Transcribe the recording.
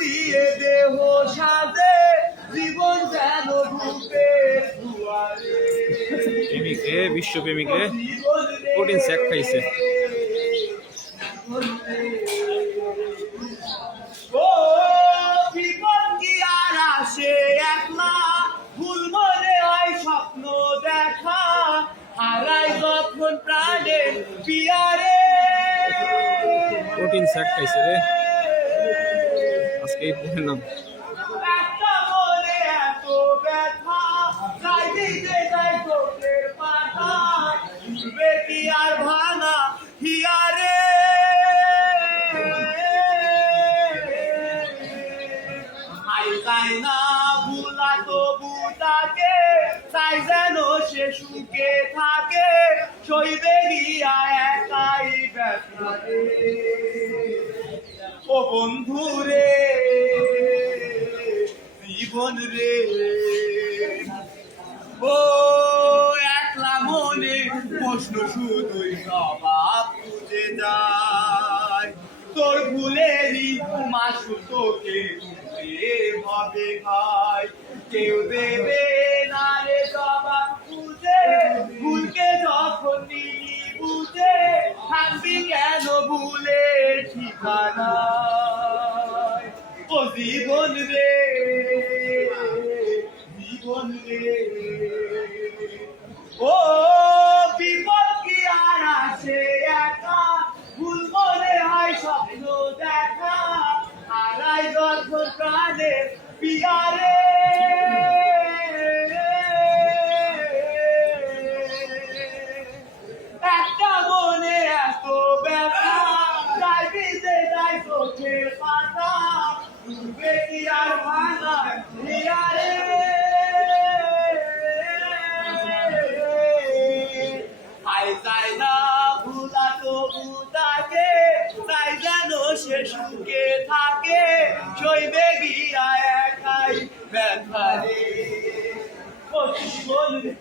দিয়ে দেহ সাজে জীবন যেন রূপের দুয়ারে। প্রেমিকে বিশ্বপ্রেমিকে প্রোটিন শেক খাইছে। ও জীবন কি আর আসে একলা, ভুল মনে হয় স্বপ্ন দেখা, হারাই যখন প্রাণের পিয়ারে। প্রোটিন শেক খাইছে রে আজকে এই পড়লাম। একটা মনে এত ব্যথা, যাই দিতে যাই চোখের পাতা, উঠবে কি আর ভাঙা হিয়ারে। আই চাই না ভুলা তবু তাকে, চাই যেন সে সুখে থাকে, সইবে গিয়া একাই ব্যথা রে। ও বন্ধু রে জীবন রে, ও একলা মনে প্রশ্ন শুধুই জবাব খুঁজে যায়। তোর ভুলেরই মাসু তোকে তুলতে হবে ভাই, কেউ দেবে না রে জবাব খুঁজে, ভুলকে যখন নিলি বুঝে, থাকবি কেন ভুলের ঠিকানায়। ও জীবন রে জীবন রে, ও বিপদ কি আর আসে একা, ভুল মনে হয় স্বপ্ন দেখা, হারাই যখন প্রাণের পিয়ারে। একটা মনে এত ব্যথা, যাই দিতে যাই চোখের পাতা, উঠবে কি আর ভাঙা হিয়ারে। আই চাই না ভুলা তবু তাকে, চাই যেন সে সুখে থাকে, সইবে গিয়া একাই ব্যথা রে। ও জীবন রে।